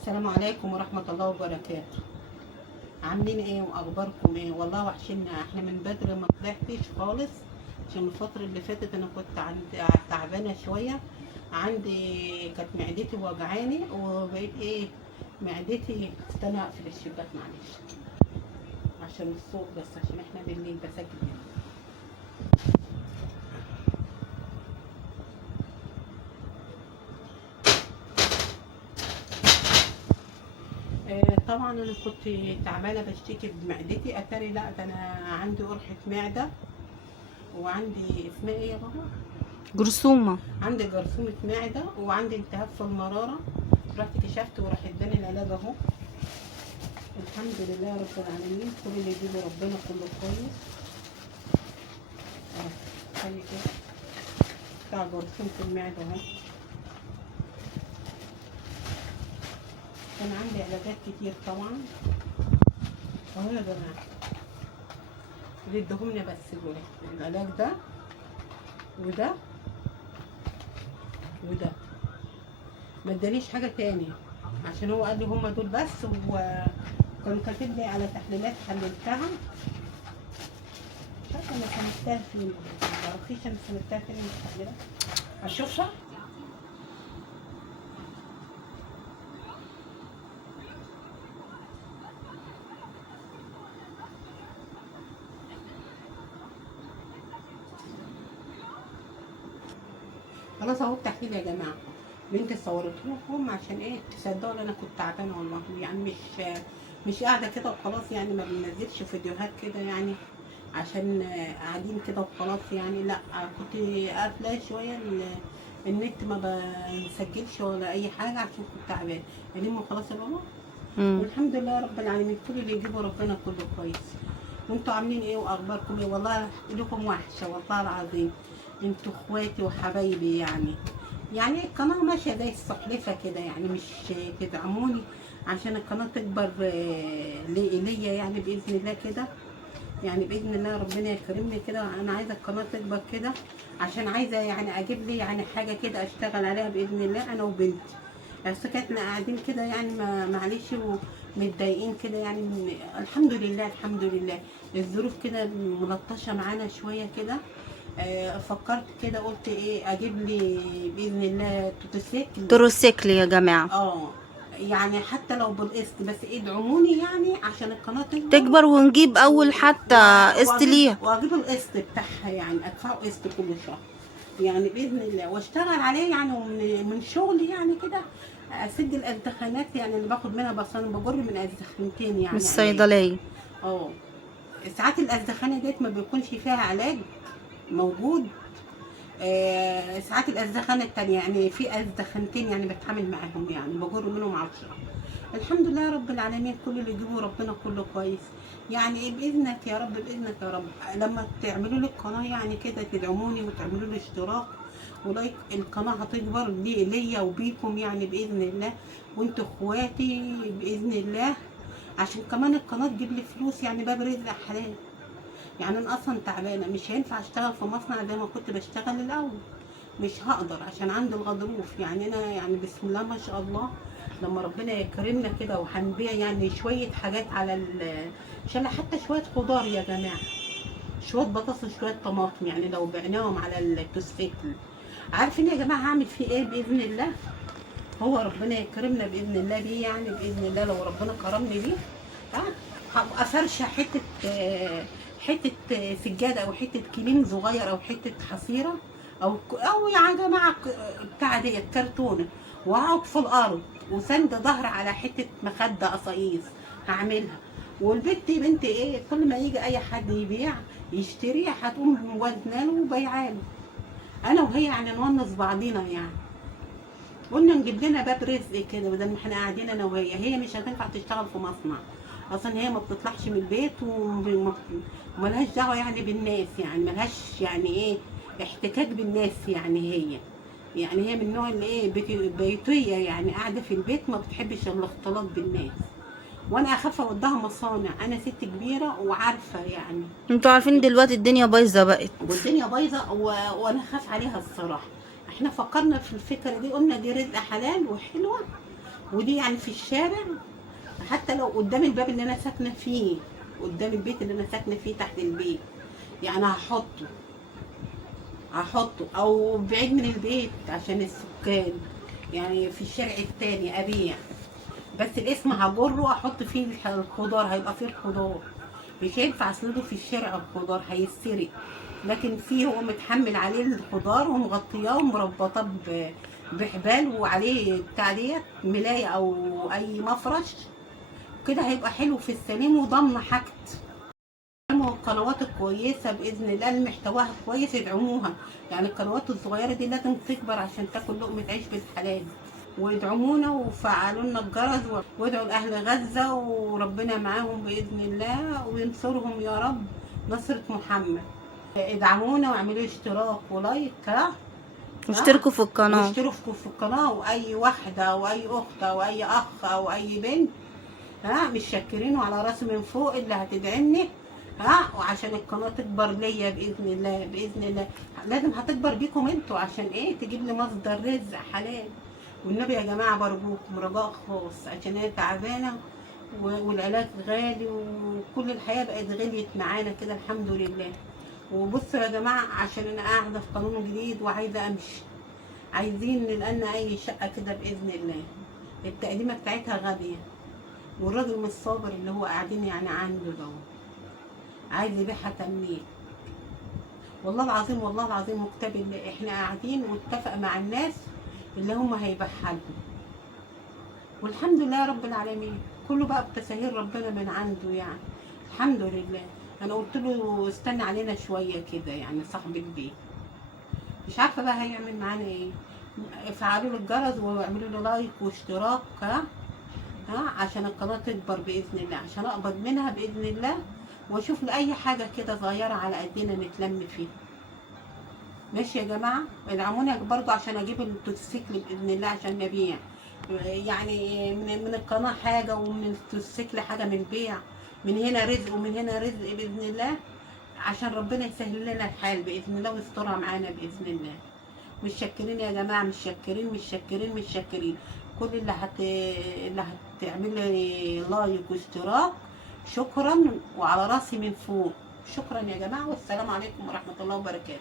السلام عليكم ورحمة الله وبركاته. عاملين ايه واخباركم ايه؟ والله وحشنا، احنا من بدري ما طلعتش خالص عشان الفترة اللي فاتت انا كنت تعبانة شوية. كانت معدتي وجعاني وبقيت ايه معدتي. استنى اقفل الشباك معلش عشان الصوت، بس عشان احنا بالليل بسجل. طبعا انا كنت تعبانه بشتكي بمعدتي، اتاري لا ده انا عندي قرحه معده، وعندي اسمها ايه يا بابا؟ جرثومة. عندي جرثومه معده وعندي التهاب في المراره. رحت كشفت وراح اداني العلاج اهو. الحمد لله رب العالمين، كل اللي يجيبه ربنا كله كويس. اهو خلي كده بتاع جرثومه المعده اهو. كان عندي علاجات كتير طبعا اهو يا جماعه، اللي ادهمنا بس دول العلاج ده وده وده، ما ادانيش حاجه تاني عشان هو قال لي هما دول بس. وكان كاتب لي على تحليلات حللتها، مش عارفه انا سمعتها فين، ما تعرفيش انا سمعتها فين التحليلات؟ اشوفها. خلاص اهو التحليل يا جماعه، بنتي صورته لكم عشان ايه تصدقوا ان انا كنت تعبانه والله. يعني مش قاعده كده وخلاص، يعني ما بنزلش فيديوهات كده يعني عشان قاعدين كده وخلاص يعني. لا كنت قافله شويه النت، ما بسجلش ولا اي حاجه عشان كنت تعبانه. الم خلاص يا بابا. والحمد لله رب العالمين، كل اللي يجيبه ربنا كله كويس. وانتوا عاملين ايه واخباركم ايه؟ والله لكم وحشه والله العظيم، انتوا اخواتي وحبايبي يعني القناه ماشيه زي السحلفه كده، يعني مش تدعموني عشان القناه تكبر ليا يعني باذن الله كده. يعني باذن الله ربنا يكرمني كده، انا عايزه القناه تكبر كده عشان عايزه يعني اجيب لي يعني حاجه كده اشتغل عليها باذن الله انا وبنتي. بس كنا قاعدين كده يعني معلش ومتضايقين كده يعني الحمد لله الحمد لله. الظروف كده ملطشه معانا شويه كده. فكرت كده قلت ايه اجيب لي باذن الله تروسيكل يا جماعة. يعني حتى لو بالقسط بس ادعموني يعني عشان القناه تكبر ونجيب اول حتى قسط ليها، واجيب القسط بتاعها، يعني ادفعه قسط كل شهر يعني باذن الله، واشتغل عليه يعني من شغلي يعني كده. اسد الازدخانات يعني اللي باخد منها، بس انا بجر من ازدخانتين يعني من الصيدلية. ساعات الازدخانه ديت ما بيكونش فيها علاج موجود. ساعات الازدخانه التانية يعني في ازدخانتين يعني بتعامل معاهم، يعني بجر منهم 10. الحمد لله رب العالمين، كل اللي يجيبه ربنا كله كويس. يعني باذنك يا رب، باذنك يا رب لما تعملوا لي القناه يعني كده تدعموني وتعملوا لي اشتراك ولايك، القناه هتكبر ليا وبيكم يعني باذن الله، وانتوا اخواتي باذن الله، عشان كمان القناه تجيب لي فلوس يعني باب رزق حلال. يعني انا اصلا تعبانه، مش هينفع اشتغل في مصنع زي ما كنت بشتغل الاول، مش هقدر عشان عندي الغضروف. يعني انا يعني بسم الله ما شاء الله، لما ربنا يكرمنا كده وهنبيع يعني شويه حاجات على عشان حتى شويه خضار يا جماعه، شويه بطاطس شويه طماطم، يعني لو بعناهم على التوستيكل عارفين يا جماعه هعمل فيه ايه باذن الله. هو ربنا يكرمنا باذن الله بيه، يعني باذن الله لو ربنا كرمني بيه هبقى فرشه حته سجاده او حته كليم صغير او حته حصيره او يا جماعه بتاع ديت كرتونه، واقعد في الارض وسند ظهر على حته مخده قصايص هعملها. والبنت بنت ايه، كل ما يجي اي حد يبيع يشتري هتقوم وزنانه وبيعانه. انا وهي يعني نونس بعضينا يعني، قلنا نجيب لنا باب رزق كده بدل ما احنا قاعدين انا وهي. هي مش هتنفع تشتغل في مصنع اصلا، هي ما بتطلعش من البيت وملهاش دعوه يعني بالناس، يعني ملهاش يعني ايه احتكاك بالناس. يعني هي من النوع اللي ايه بيتيه، يعني قاعده في البيت ما بتحبش الاختلاط بالناس. وانا اخاف اودها مصانع، انا ست كبيره وعارفه يعني. انتوا عارفين دلوقتي الدنيا بايظة بقت، والدنيا بايظه وانا خاف عليها الصراحه. احنا فكرنا في الفكره دي، قلنا دي رزق حلال وحلوه ودي يعني في الشارع، حتى لو قدام الباب اللي انا ساكنه فيه، قدام البيت اللي انا ساكنه فيه تحت البيت، يعني هحطه او بعيد من البيت عشان السكان، يعني في الشارع التاني ابيع، بس الاسم هجره احط فيه الخضار، هيبقى فيه الخضار، مش هينفع اسنده في الشارع الخضار هيتسرق، لكن فيه هو متحمل عليه الخضار ومغطياه ومربطاه بحبال، وعليه بتاع ديت ملاية او اي مفرش كده، هيبقى حلو في السليم وضمن حاجتي. القنوات الكويسة بإذن الله اللي محتواها كويس ادعموها، يعني القنوات الصغيرة دي لازم تكبر عشان تاكل لقمة عيش بالحلال، وادعمونا وفعلوا لنا الجرس، وادعوا لأهل غزة وربنا معاهم بإذن الله وينصرهم يا رب نصرة محمد. ادعمونا واعملوا اشتراك ولايك، اشتركوا في القناة، واشتركوا في القناة، وأي واحدة أو أي أخت أو أي أخ أو أي بنت مش شاكرين وعلى راسي من فوق اللي هتدعمني، وعشان القناه تكبر ليا باذن الله، باذن الله لازم هتكبر بيكم انتوا، عشان ايه؟ تجيب لي مصدر رزق حلال. والنبي يا جماعه برجوكم رجاء خاص، عشان انا تعبانه والعلاج غالي وكل الحياه بقت غليت معانا كده الحمد لله. وبصوا يا جماعه، عشان انا قاعده في قانون جديد وعايزه امشي، عايزين نلقى اي شقه كده باذن الله، التقديمه بتاعتها غاليه، والراجل مش صابر اللي هو قاعدين يعني عنده ده عايز يبيعها تمليك. والله العظيم والله العظيم مكتب اللي احنا قاعدين واتفق مع الناس اللي هم هيبيعها لهم، والحمد لله رب العالمين كله بقى بتسهيل ربنا من عنده، يعني الحمد لله. انا قلت له استنى علينا شويه كده، يعني صاحب البيت مش عارفه بقى هيعمل معانا ايه. افعلوا له الجرس واعملوا له لايك واشتراك، عشان القناه تكبر باذن الله، عشان اقبض منها باذن الله، واشوف لي اي حاجه كده صغيره على قدنا نتلم فيها. ماشي يا جماعه، ادعموني برضو عشان اجيب الموتوسيكل باذن الله عشان نبيع، يعني من القناه حاجه ومن الموتوسيكل حاجه من البيع، من هنا رزق ومن هنا رزق باذن الله، عشان ربنا يسهل لنا الحال باذن الله ويسترها معانا باذن الله. مش شاكرين يا جماعه، مش شاكرين مش شاكرين مش شاكرين. كل اللي هتعمل لي لايك واشتراك شكرا، وعلى راسي من فوق، شكرا يا جماعه، والسلام عليكم ورحمه الله وبركاته.